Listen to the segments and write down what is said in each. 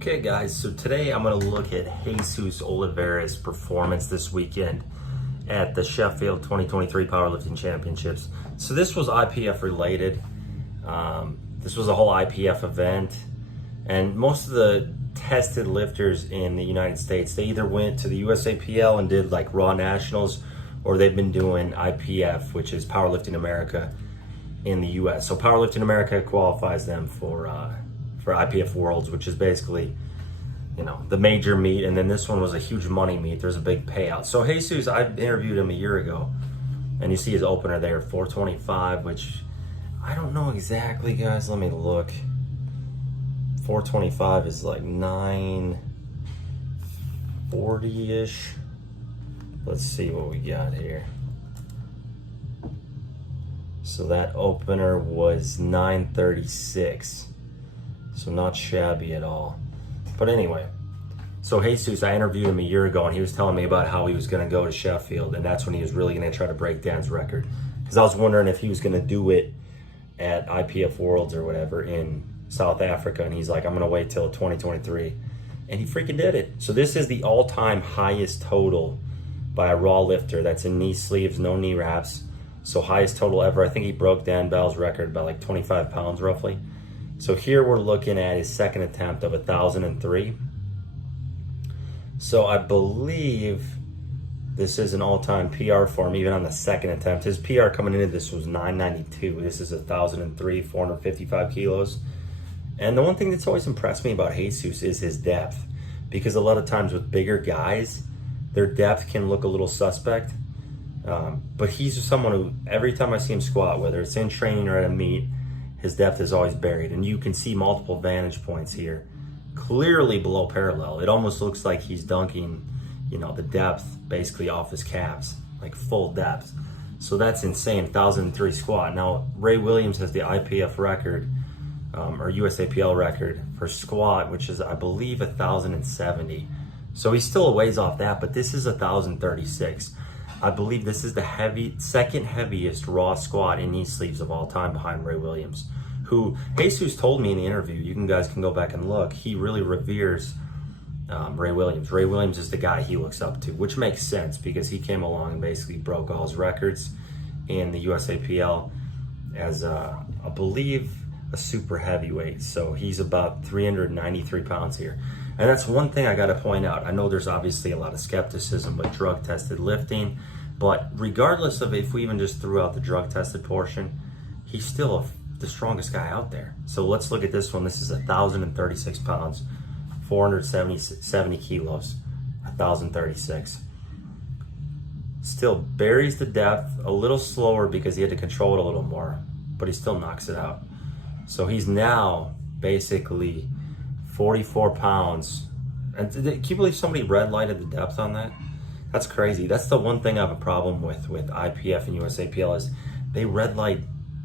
Okay guys, so today I'm going to look at Jesus Olivares' performance this weekend at the Sheffield 2023 Powerlifting Championships. So this was IPF related. This was a whole IPF event, and most of the tested lifters in the United States, they either went to the USAPL and did like Raw Nationals, or they've been doing IPF, which is Powerlifting America in the US. So Powerlifting America qualifies them for IPF Worlds, which is basically, you know, the major meet, and then this one was a huge money meet. There's a big payout. So Jesus, I interviewed him a year ago, and you see his opener there, 425, which I don't know exactly, guys. Let me look. 425 is like 940-ish. Let's see what we got here. So that opener was 936. So not shabby at all. But anyway, so Jesus, I interviewed him a year ago, and he was telling me about how he was going to go to Sheffield, and that's when he was really going to try to break Dan's record. Because I was wondering if he was going to do it at IPF Worlds or whatever in South Africa, and he's like, I'm going to wait till 2023. And he freaking did it. So this is the all-time highest total by a raw lifter. That's in knee sleeves, no knee wraps. So highest total ever. I think he broke Dan Bell's record by like 25 pounds roughly. So here we're looking at his second attempt of 1,003. So I believe this is an all-time PR for him, even on the second attempt. His PR coming into this was 992. This is 1,003, 455 kilos. And the one thing that's always impressed me about Jesus is his depth, because a lot of times with bigger guys, their depth can look a little suspect. But he's someone who, every time I see him squat, whether it's in training or at a meet, his depth is always buried, and you can see multiple vantage points here, clearly below parallel. It almost looks like he's dunking, you know, the depth basically off his calves, like full depth. So that's insane, 1,003 squat. Now, Ray Williams has the IPF record, or USAPL record for squat, which is, I believe, 1,070. So he's still a ways off that, but this is 1,036. I believe this is the second heaviest raw squat in knee sleeves of all time, behind Ray Williams, who Jesus told me in the interview, you guys can go back and look, he really reveres Ray Williams. Ray Williams is the guy he looks up to, which makes sense because he came along and basically broke all his records in the USAPL as, I believe, a super heavyweight. So he's about 393 pounds here. And that's one thing I got to point out. I know there's obviously a lot of skepticism with drug-tested lifting, but regardless of if we even just threw out the drug-tested portion, he's still the strongest guy out there. So let's look at this one. This is 1,036 pounds, 470 kilos, 1,036. Still buries the depth a little slower because he had to control it a little more, but he still knocks it out. So he's now basically 44 pounds. And can you believe somebody red lighted the depth on that? That's crazy. That's the one thing I have a problem with IPF and USAPL is they red light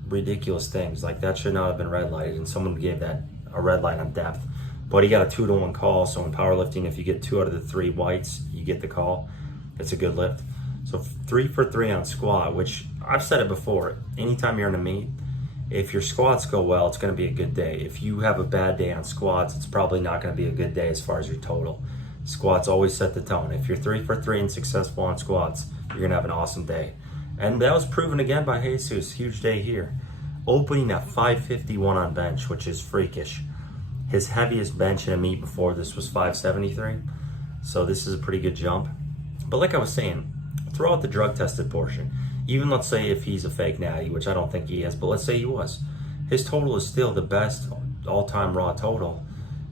ridiculous things. Like that should not have been red lighted, and someone gave that a red light on depth. But he got a 2-to-1 call. So in powerlifting, if you get 2 out of the 3 whites, you get the call. It's a good lift. So 3 for 3 on squat, which I've said it before. Anytime you're in a meet, if your squats go well, it's going to be a good day. If you have a bad day on squats, it's probably not going to be a good day as far as your total. Squats always set the tone. If you're 3 for 3 and successful on squats, you're going to have an awesome day. And that was proven again by Jesus. Huge day here. Opening at 551 on bench, which is freakish. His heaviest bench in a meet before this was 573. So this is a pretty good jump. But like I was saying, throw out the drug-tested portion. Even let's say if he's a fake natty, which I don't think he is, but let's say he was. His total is still the best all-time raw total,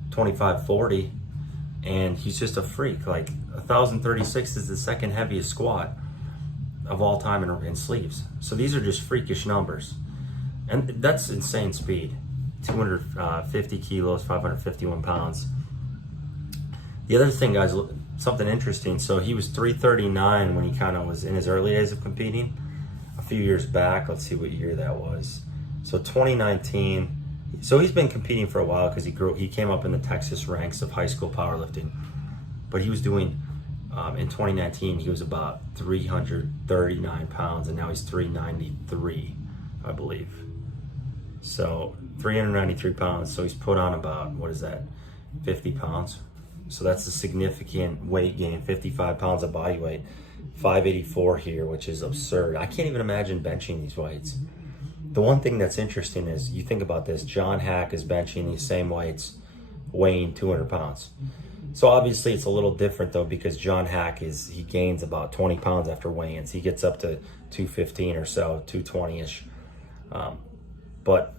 2540, and he's just a freak. Like 1,036 is the second heaviest squat of all time in sleeves. So these are just freakish numbers. And that's insane speed. 250 kilos, 551 pounds. The other thing, guys, something interesting. So he was 339 when he kind of was in his early days of competing. A few years back, let's see what year that was. So 2019. So he's been competing for a while because he came up in the Texas ranks of high school powerlifting. But he was doing, in 2019, he was about 339 pounds, and now he's 393, I believe. So 393 pounds. So he's put on about, what is that? 50 pounds. So that's a significant weight gain, 55 pounds of body weight. 584 here, which is absurd. I can't even imagine benching these weights. The one thing that's interesting is, you think about this, John Hack is benching these same weights, weighing 200 pounds. So obviously it's a little different though, because John Hack he gains about 20 pounds after weigh-ins. He gets up to 215 or so, 220-ish. But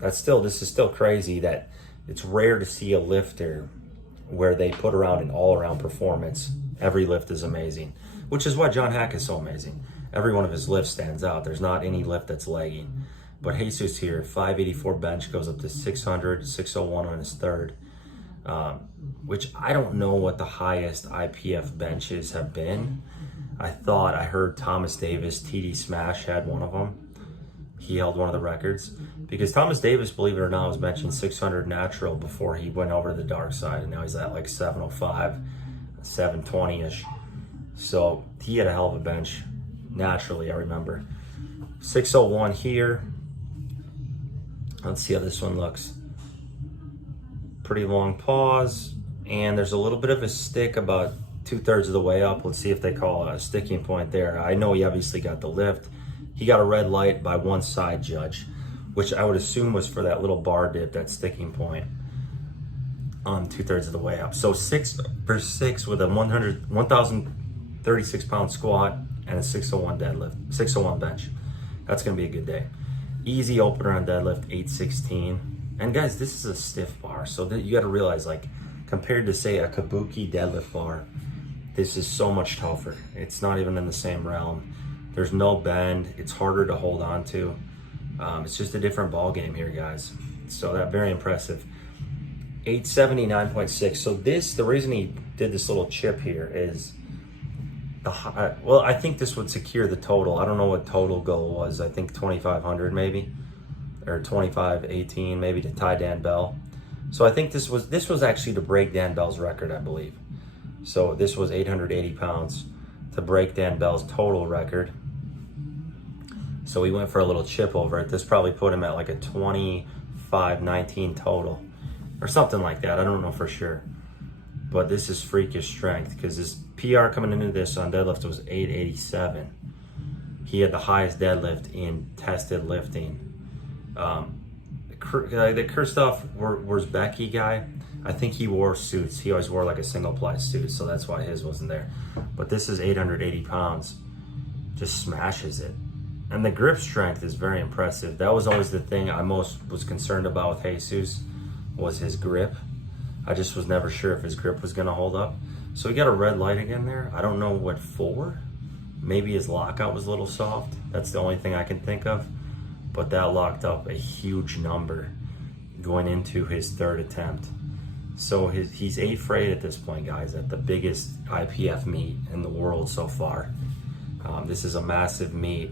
this is still crazy that it's rare to see a lifter where they put around an all-around performance. Every lift is amazing, which is why John Hack is so amazing. Every one of his lifts stands out. There's not any lift that's lagging. But Jesus here, 584 bench, goes up to 600, 601 on his third, which I don't know what the highest IPF benches have been. I heard Thomas Davis, TD Smash, had one of them. He held one of the records, because Thomas Davis, believe it or not, was benching 600 natural before he went over to the dark side, and now he's at like 705, 720-ish. So he had a hell of a bench naturally, I remember. 601 here. Let's see how this one looks. Pretty long pause, and there's a little bit of a stick about 2/3 of the way up. Let's see if they call a sticking point there. I know he obviously got the lift. He got a red light by one side judge, which I would assume was for that little bar dip, that sticking point on 2/3 of the way up. So 6 for 6 with a 1,036 pound squat and a 601 deadlift, 601 bench. That's gonna be a good day. Easy opener on deadlift, 816. And guys, this is a stiff bar, so that you got to realize, like, compared to say a kabuki deadlift bar, this is so much tougher. It's not even in the same realm. There's no bend. It's harder to hold on to. It's just a different ball game here, guys. So that, very impressive. 879.6. So the reason he did this little chip here is well, I think this would secure the total. I don't know what total goal was. I think 2,500 maybe, or 2,518 maybe, to tie Dan Bell. So I think this was actually to break Dan Bell's record, I believe. So this was 880 pounds to break Dan Bell's total record. So we went for a little chip over it. This probably put him at like a 2519 total or something like that. I don't know for sure. But this is freakish strength, because his PR coming into this on deadlift was 887. He had the highest deadlift in tested lifting. The Christoph Wierzbicki guy, I think he wore suits. He always wore like a single ply suit, so that's why his wasn't there. But this is 880 pounds. Just smashes it. And the grip strength is very impressive. That was always the thing I most was concerned about with Jesus, was his grip. I just was never sure if his grip was gonna hold up. So we got a red light again there. I don't know what for. Maybe his lockout was a little soft. That's the only thing I can think of. But that locked up a huge number going into his third attempt. So he's 8 for 8 at this point, guys, at the biggest IPF meet in the world so far. This is a massive meet.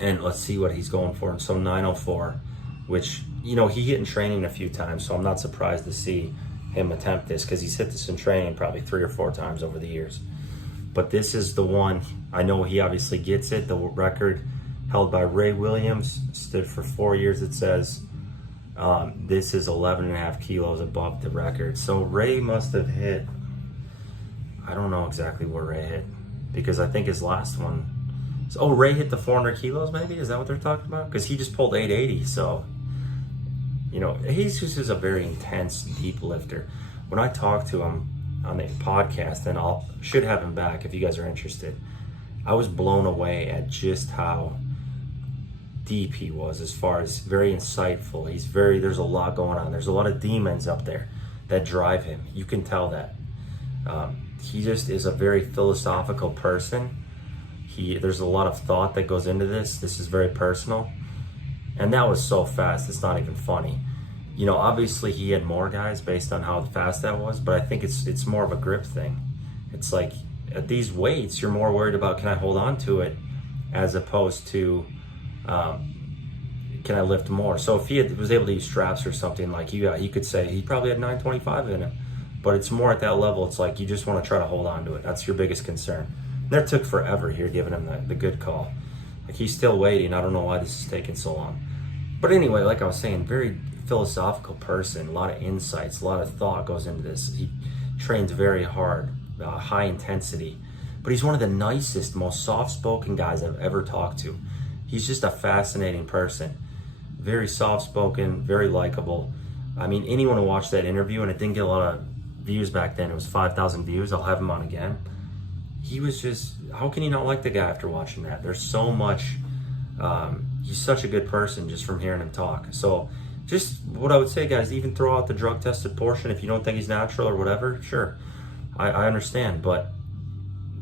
And let's see what he's going for. So 904, which, you know, he hit in training a few times, so I'm not surprised to see him attempt this, because he's hit this in training probably 3 or 4 times over the years. But this is the one, I know he obviously gets it. The record held by Ray Williams, stood for 4 years, it says. This is 11.5 kilos above the record. So Ray must have hit, I don't know exactly where Ray hit, because I think his last one, Ray hit the 400 kilos maybe? Is that what they're talking about? Because he just pulled 880, so, you know, Jesus is a very intense, deep lifter. When I talk to him on the podcast, and should have him back if you guys are interested, I was blown away at just how deep he was, as far as very insightful. There's a lot going on. There's a lot of demons up there that drive him. You can tell that. He just is a very philosophical person. There's a lot of thought that goes into this. This is very personal. And that was so fast, it's not even funny. You know, obviously he had more guys based on how fast that was, but I think it's more of a grip thing. It's like, at these weights, you're more worried about, can I hold on to it, as opposed to, can I lift more? So if he was able to use straps or something, like he could say he probably had 925 in it. But it's more at that level, it's like you just want to try to hold on to it. That's your biggest concern. And that took forever here, giving him the good call. Like, he's still waiting. I don't know why this is taking so long. But anyway, like I was saying, very philosophical person, a lot of insights, a lot of thought goes into this. He trains very hard, high intensity, but he's one of the nicest, most soft-spoken guys I've ever talked to. He's just a fascinating person. Very soft-spoken, very likable. I mean, anyone who watched that interview, and it didn't get a lot of views back then, it was 5,000 views, I'll have him on again. He was just, how can you not like the guy after watching that? There's so much, he's such a good person just from hearing him talk. So just what I would say, guys, even throw out the drug tested portion if you don't think he's natural or whatever, sure, I understand. But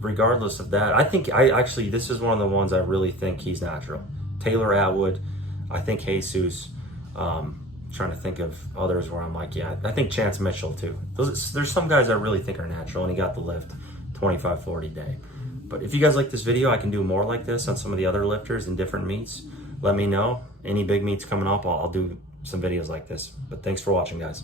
regardless of that, actually, this is one of the ones I really think he's natural. Taylor Atwood, I think Jesus, trying to think of others where I'm like, yeah, I think Chance Mitchell too. There's some guys I really think are natural, and he got the lift 25-40 day. But if you guys like this video, I can do more like this on some of the other lifters in different meets. Let me know. Any big meets coming up, I'll do some videos like this. But thanks for watching, guys.